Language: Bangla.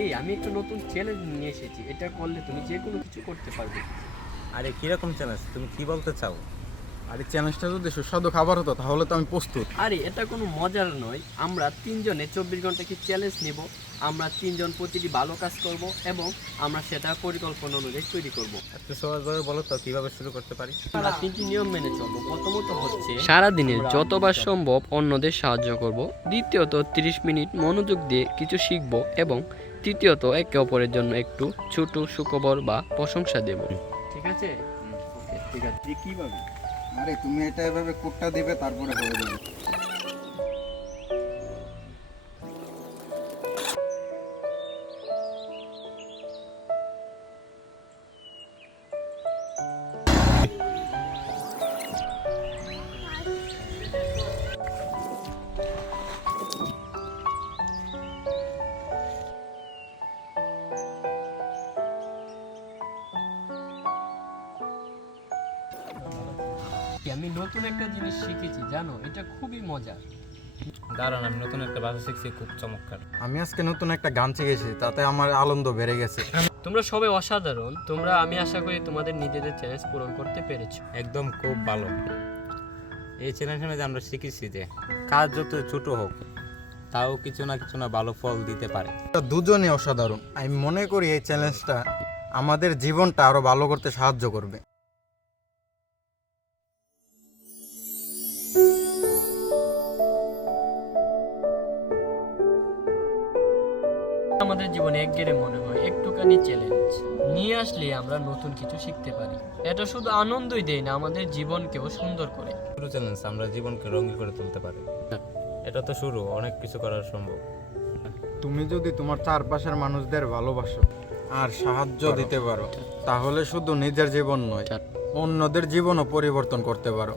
এই আমি একটা নতুন চ্যালেঞ্জ নিয়ে এসেছি, এটা করলে তুমি যে কোনো কিছু করতে পারবে। আরে কিরকম চ্যালেঞ্জ, তুমি কি বলতে চাও? আরে চ্যালেঞ্জটা যদি সুস্বাদু খাবার হতো তাহলে তো আমি প্রস্তুত। আরে এটা কোনো মজার নয়, আমরা তিনজনে 24 ঘন্টা কি চ্যালেঞ্জ নেব। আমরা তিনজন প্রতিটি ভালো কাজ করব এবং আমরা সেটা পরিকল্পনা অনুযায়ী তৈরি করব। একটু সহজভাবে বলো তো কিভাবে শুরু করতে পারি। আমরা তিনটি নিয়ম মেনে চলবো। প্রথমত হচ্ছে সারাদিনের যতবার সম্ভব অন্যদের সাহায্য করব। দ্বিতীয়ত 30 মিনিট মনোযোগ দিয়ে কিছু শিখব এবং তৃতীয়ত একে অপরের জন্য একটু ছোট সুখবর বা প্রশংসা দেব। ঠিক আছে? ওকে, ঠিক আছে। কিভাবে? আরে তুমি এটা এভাবে কোডটা দিবে, তারপরে হয়ে যাবে। আমি নতুন একটা জিনিস শিখেছি, জানো, এটা খুবই মজার। দাঁড়ান, আমি নতুন একটা ভাষা শিখছি, খুব চমৎকার। আমি আজকে নতুন একটা গান শিখেছি, তাতে আমার আনন্দ বেড়ে গেছে। তোমরা সবাই অসাধারণ। আমি আশা করি তোমাদের নিজেদের চ্যালেঞ্জ পূরণ করতে পেরেছো। একদম খুব ভালো। এই চ্যালেঞ্জের মধ্যে আমরা শিখেছি যে কাজ যত ছোট হোক তাও কিছু না ভালো ফল দিতে পারে। দুজনে অসাধারণ। আমি মনে করি এই চ্যালেঞ্জটা আমাদের জীবনটা আরো ভালো করতে সাহায্য করবে। আমাদের জীবনে একঘেয়ে মনে হয়, একটুখানি চ্যালেঞ্জ নিয়ে আসলে আমরা নতুন কিছু শিখতে পারি। এটা শুধু আনন্দই দেয় না, আমাদের জীবনকেও সুন্দর করে। ছোট চ্যালেঞ্জ আমরা জীবনকে রঙিন করে তুলতে পারি। এটা তো শুরু, অনেক কিছু করা সম্ভব। তুমি যদি তোমার চারপাশের মানুষদের ভালোবাসো আর সাহায্য দিতে পারো, তাহলে শুধু নিজের জীবন নয়, অন্যদের জীবনও পরিবর্তন করতে পারো।